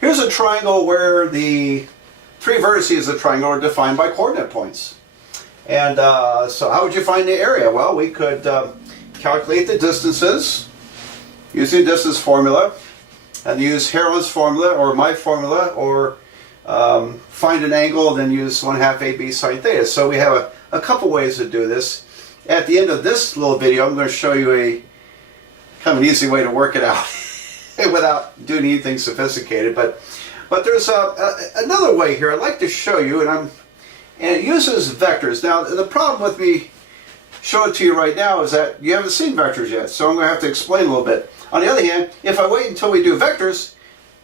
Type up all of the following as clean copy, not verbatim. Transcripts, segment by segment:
Here's a triangle where the three vertices of the triangle are defined by coordinate points. And so how would you find the area? Well, we could calculate the distances using the distance formula, and use Heron's formula or my formula, or find an angle and then use 1/2 AB sine theta. So we have a couple ways to do this. At the end of this little video, I'm going to show you a kind of an easy way to work it out without doing anything sophisticated. But there's another way here I'd like to show you, and it uses vectors. Now, the problem with me showing it to you right now is that you haven't seen vectors yet, so I'm going to have to explain a little bit. On the other hand, if I wait until we do vectors,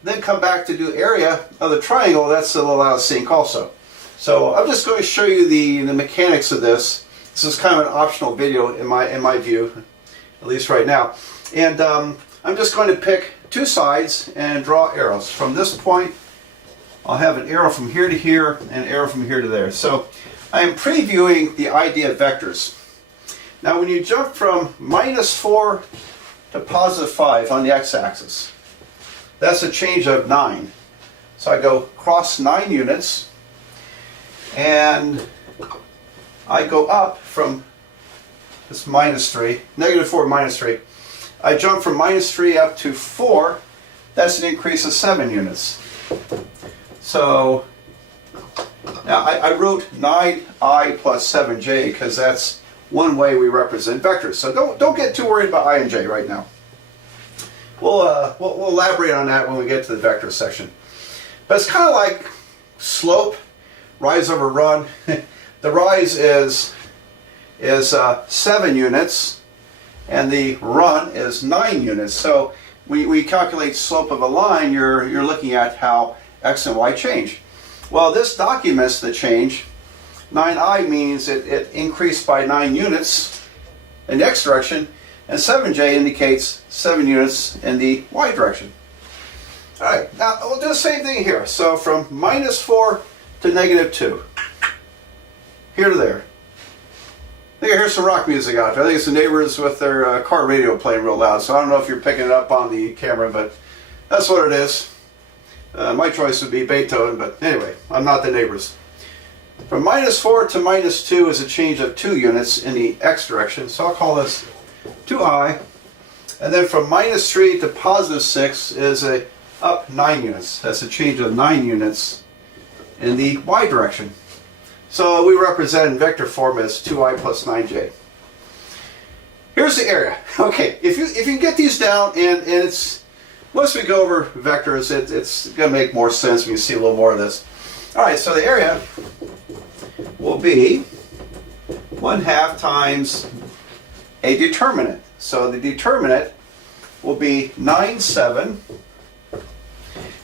then come back to do area of the triangle, that's a little out of sync also. So I'm just going to show you the mechanics of this. This is kind of an optional video in my view, at least right now. And I'm just going to pick two sides and draw arrows. From this point, I'll have an arrow from here to here and an arrow from here to there. So I am previewing the idea of vectors. Now when you jump from -4 to +5 on the x-axis, that's a change of 9. So I go across 9 units, and I go up from this -3, -4 -3. I jump from -3 up to 4. That's an increase of 7 units. So now I wrote 9i plus 7j because that's one way we represent vectors. So don't get too worried about I and j right now. We'll elaborate on that when we get to the vector section. But it's kind of like slope, rise over run. The rise is 7 units, and the run is 9 units. So we calculate slope of a line. You're looking at how x and y change. Well, this documents the change. 9i means it increased by 9 units in the x direction, and 7j indicates 7 units in the y direction. Alright, now we'll do the same thing here. So from -4 to -2. Here to there. I think I hear some rock music out there. I think it's the neighbors with their car radio playing real loud. So I don't know if you're picking it up on the camera, but that's what it is. My choice would be Beethoven, but anyway, I'm not the neighbors. From -4 to -2 is a change of 2 units in the x direction, so I'll call this 2i. And then from -3 to +6 is a up 9 units. That's a change of 9 units in the y direction. So we represent in vector form as 2i plus 9j. Here's the area. Okay, if you can get these down, and it's, once we go over vectors, it's going to make more sense when you see a little more of this. Alright, so the area will be 1/2 times a determinant. So the determinant will be 9, 7,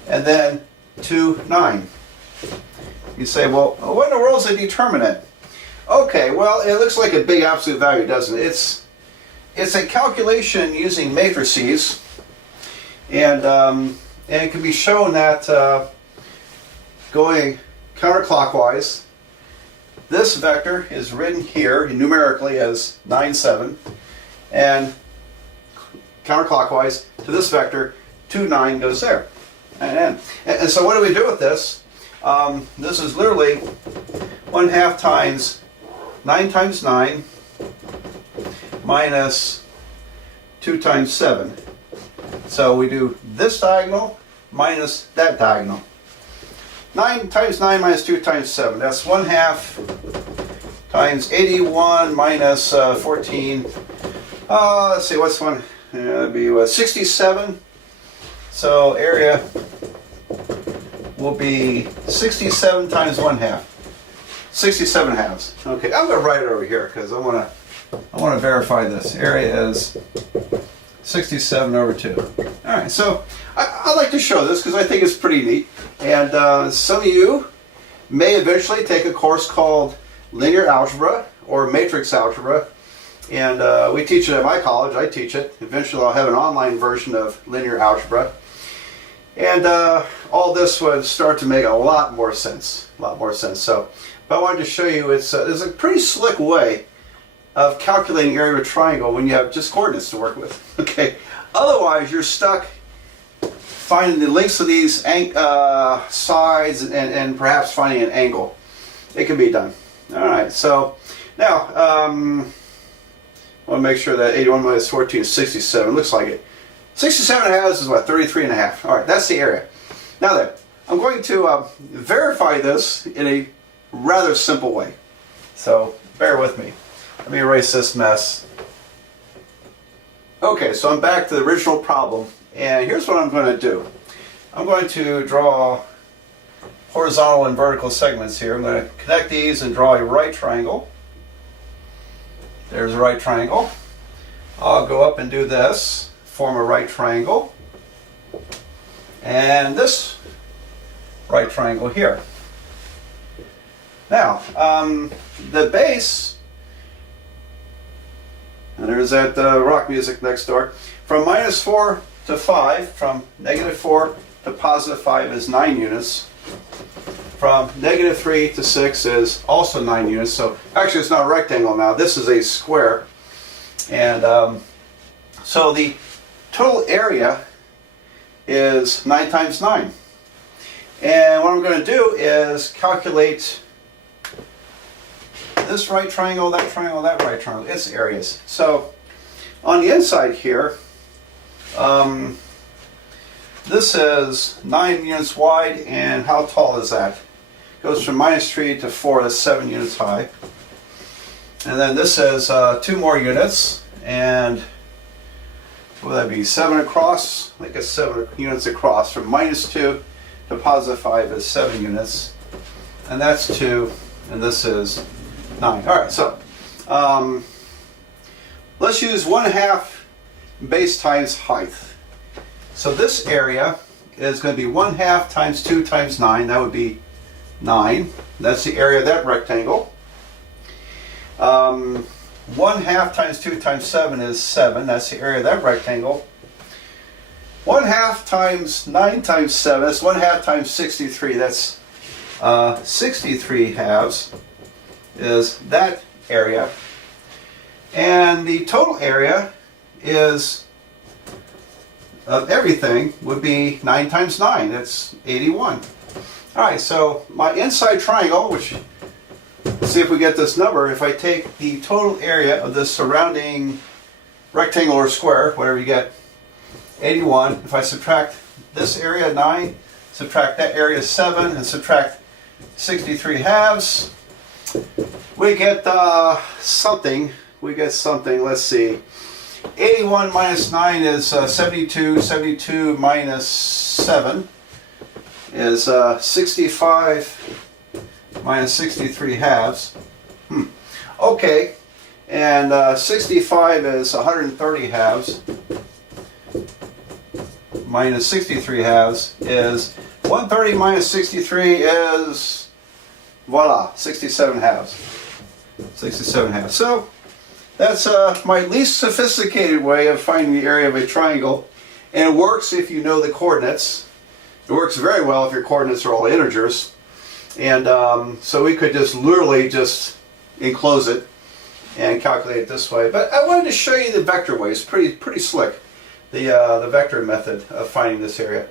and then 2, 9. You say, well, what in the world is a determinant? Okay, well, it looks like a big absolute value, doesn't it? It's a calculation using matrices, and it can be shown that going counterclockwise, this vector is written here numerically as 9, 7, and counterclockwise to this vector, 2, 9 goes there. And so what do we do with this? This is literally 1/2 times 9 times 9 minus 2 times 7. So we do this diagonal minus that diagonal. 9 times 9 minus 2 times 7. That's 1/2 times 81 minus 14. Let's see, what's one? That'd be 67. So area will be 67 times 1/2. 67 halves. Okay, I'm going to write it over here because I want to verify this. Area is 67 over 2. All right, so I like to show this because I think it's pretty neat. And some of you may eventually take a course called linear algebra or matrix algebra. And we teach it at my college. I teach it. Eventually I'll have an online version of linear algebra. And all this would start to make a lot more sense. So, but I wanted to show you it's a pretty slick way of calculating area of a triangle when you have just coordinates to work with. Okay. Otherwise, you're stuck finding the lengths of these sides and perhaps finding an angle. It can be done. All right, so now I want to make sure that 81 minus 14 is 67. Looks like it. 67 and a half is what, 33 and a half. All right, that's the area. Now then, I'm going to verify this in a rather simple way. So bear with me. Let me erase this mess. Okay, so I'm back to the original problem, and here's what I'm going to do. I'm going to draw horizontal and vertical segments here. I'm going to connect these and draw a right triangle. There's a right triangle. I'll go up and do this, form a right triangle, and this right triangle here. Now, the base, and there's that rock music next door, from -4 to 5, from -4 to +5 is 9 units. From -3 to 6 is also 9 units. So actually it's not a rectangle now, this is a square. And so the total area is 9 times 9. And what I'm going to do is calculate this right triangle, that right triangle, its areas. So on the inside here, this is 9 units wide, and how tall is that? It goes from -3 to 4, that's 7 units high. And then this is 2 more units, and what would that be, 7 across? I think it's 7 units across. From -2 to +5 is 7 units, and that's 2, and this is 9. All right, so let's use 1/2 base times height. So this area is going to be 1/2 times 2 times 9. That would be 9. That's the area of that rectangle. 1/2 times 2 times 7 is 7. That's the area of that rectangle. 1/2 times 9 times 7. That's 1/2 times 63. That's 63 halves is that area. And the total area is of everything would be 9 times 9. That's 81. All right, so my inside triangle, which, let's see if we get this number. If I take the total area of the surrounding rectangle or square, whatever you get, 81. If I subtract this area, 9, subtract that area, 7, and subtract 63 halves, we get something. We get something, let's see. 81 minus 9 is 72. 72 minus 7 is 65 minus 63 halves. Okay, and 65 is 130 halves. Minus 63 halves is 130 minus 63 is, voila, 67 halves. 67 halves. So that's my least sophisticated way of finding the area of a triangle, and it works if you know the coordinates. It works very well if your coordinates are all integers, and so we could just literally just enclose it and calculate it this way. But I wanted to show you the vector way. It's pretty slick, the vector method of finding this area.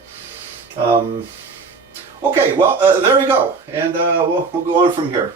Okay, well there we go, and we'll go on from here.